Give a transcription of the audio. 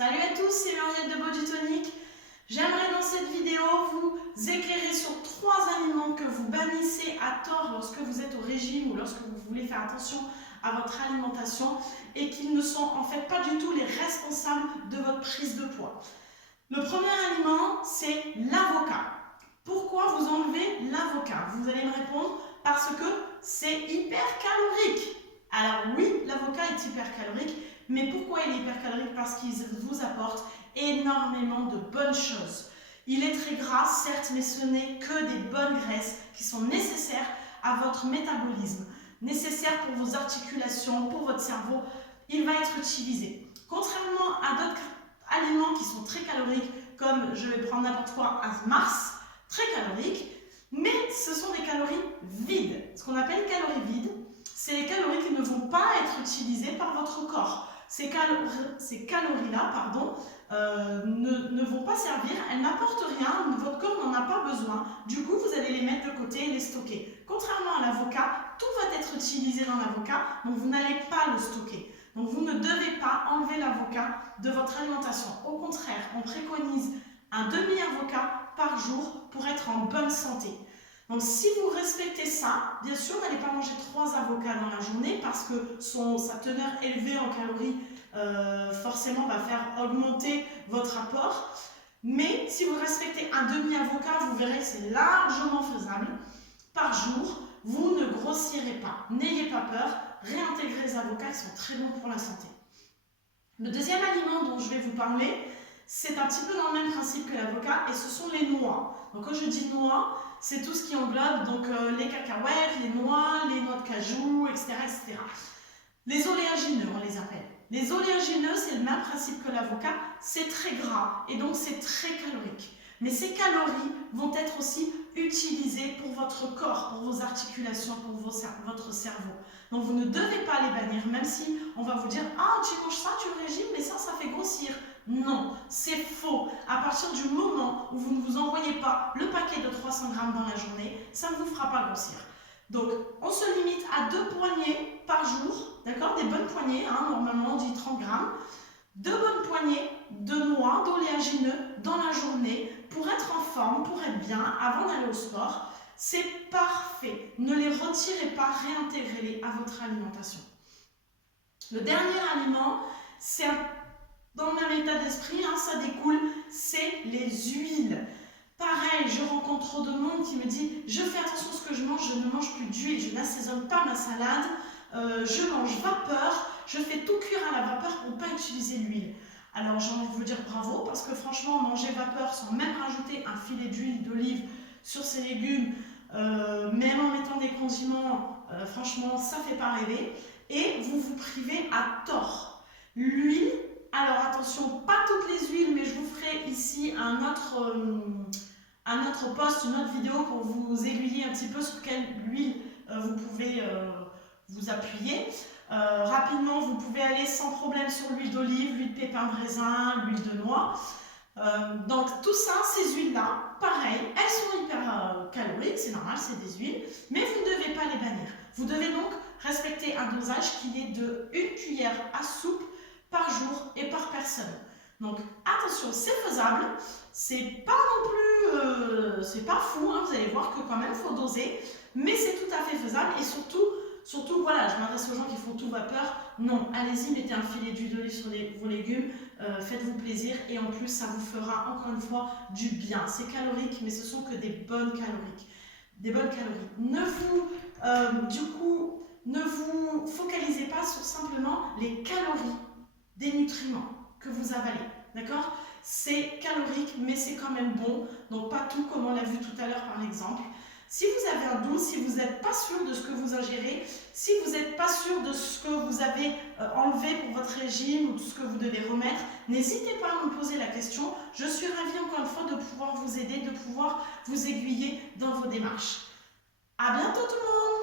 Salut à tous, c'est Muriel de Body Tonic. J'aimerais dans cette vidéo vous éclairer sur 3 aliments que vous bannissez à tort lorsque vous êtes au régime ou lorsque vous voulez faire attention à votre alimentation et qui ne sont en fait pas du tout les responsables de votre prise de poids. Le premier aliment, c'est l'avocat. Pourquoi vous enlevez l'avocat? Vous allez me répondre parce que c'est hyper calorique. Alors oui, l'avocat est hyper calorique, mais pourquoi il est hyper calorique? Parce qu'il vous apporte énormément de bonnes choses. Il est très gras, certes, mais ce n'est que des bonnes graisses qui sont nécessaires à votre métabolisme, nécessaires pour vos articulations, pour votre cerveau. Il va être utilisé. Contrairement à d'autres aliments qui sont très caloriques, comme je vais prendre n'importe quoi, un Mars, très calorique, mais ce sont des calories vides. Ce qu'on appelle calories vides, c'est les calories qui ne vont pas être utilisées par votre corps. Ces calories-là, ne vont pas servir, elles n'apportent rien, votre corps n'en a pas besoin. Du coup, vous allez les mettre de côté et les stocker. Contrairement à l'avocat, tout va être utilisé dans l'avocat, donc vous n'allez pas le stocker. Donc vous ne devez pas enlever l'avocat de votre alimentation. Au contraire, on préconise un demi-avocat par jour pour être en bonne santé. Donc si vous respectez ça, bien sûr, vous n'allez pas manger 3 avocats dans la journée parce que sa teneur élevée en calories forcément va faire augmenter votre apport. Mais si vous respectez un demi-avocat, vous verrez que c'est largement faisable. Par jour, vous ne grossirez pas. N'ayez pas peur, réintégrez les avocats qui sont très bons pour la santé. Le deuxième aliment dont je vais vous parler, c'est un petit peu dans le même principe que l'avocat et ce sont les noix. Donc quand je dis noix, c'est tout ce qui englobe donc, les cacahuètes, les noix de cajou, etc., etc. Les oléagineux, on les appelle. Les oléagineux, c'est le même principe que l'avocat, c'est très gras et donc c'est très calorique. Mais ces calories vont être aussi utilisées pour votre corps, pour vos articulations, pour votre cerveau. Donc vous ne devez pas les bannir, même si on va vous dire « Ah, tu manges ça, tu régimes, mais ça fait grossir ». Non, c'est faux. À partir du moment où vous ne vous envoyez pas le paquet de 300 grammes dans la journée, ça ne vous fera pas grossir. Donc, on se limite à 2 poignées par jour, d'accord? Des bonnes poignées, normalement on dit 30 grammes. 2 bonnes poignées de noix, d'oléagineux dans la journée pour être en forme, pour être bien, avant d'aller au sport. C'est parfait. Ne les retirez pas, réintégrez-les à votre alimentation. Le dernier aliment, c'est dans le même état d'esprit, ça découle, c'est les huiles. Pareil, je rencontre trop de monde qui me dit « Je fais attention à ce que je mange, je ne mange plus d'huile, je n'assaisonne pas ma salade, je mange vapeur, je fais tout cuire à la vapeur pour ne pas utiliser l'huile. » Alors j'ai envie de vous dire bravo, parce que franchement, manger vapeur sans même rajouter un filet d'huile d'olive sur ses légumes, même en mettant des condiments, franchement, ça ne fait pas rêver. Et vous vous privez à tort. L'huile, alors attention, pas toutes les huiles, mais je vous ferai ici un autre post, une autre vidéo pour vous aiguiller un petit peu sur quelle huile vous pouvez vous appuyer. Rapidement, vous pouvez aller sans problème sur l'huile d'olive, l'huile de pépin de raisin, l'huile de noix. Donc tout ça, ces huiles-là, pareil, elles sont hyper caloriques, c'est normal, c'est des huiles, mais vous ne devez pas les bannir. Vous devez donc respecter un dosage qui est de 1 cuillère à soupe par jour et par personne. Donc attention, c'est faisable, c'est pas non plus, c'est pas fou, vous allez voir que quand même il faut doser, mais c'est tout à fait faisable et surtout voilà, je m'adresse aux gens qui font tout vapeur, non, allez-y, mettez un filet d'huile d'olive sur vos légumes, faites-vous plaisir et en plus ça vous fera encore une fois du bien. C'est calorique, mais ce sont que des bonnes calories. Des bonnes calories. Ne vous focalisez pas sur simplement les calories des nutriments que vous avalez, d'accord? C'est calorique, mais c'est quand même bon, donc pas tout comme on l'a vu tout à l'heure par exemple. Si vous avez un doute, si vous n'êtes pas sûr de ce que vous ingérez, si vous n'êtes pas sûr de ce que vous avez enlevé pour votre régime ou de ce que vous devez remettre, n'hésitez pas à me poser la question. Je suis ravie encore une fois de pouvoir vous aider, de pouvoir vous aiguiller dans vos démarches. À bientôt tout le monde!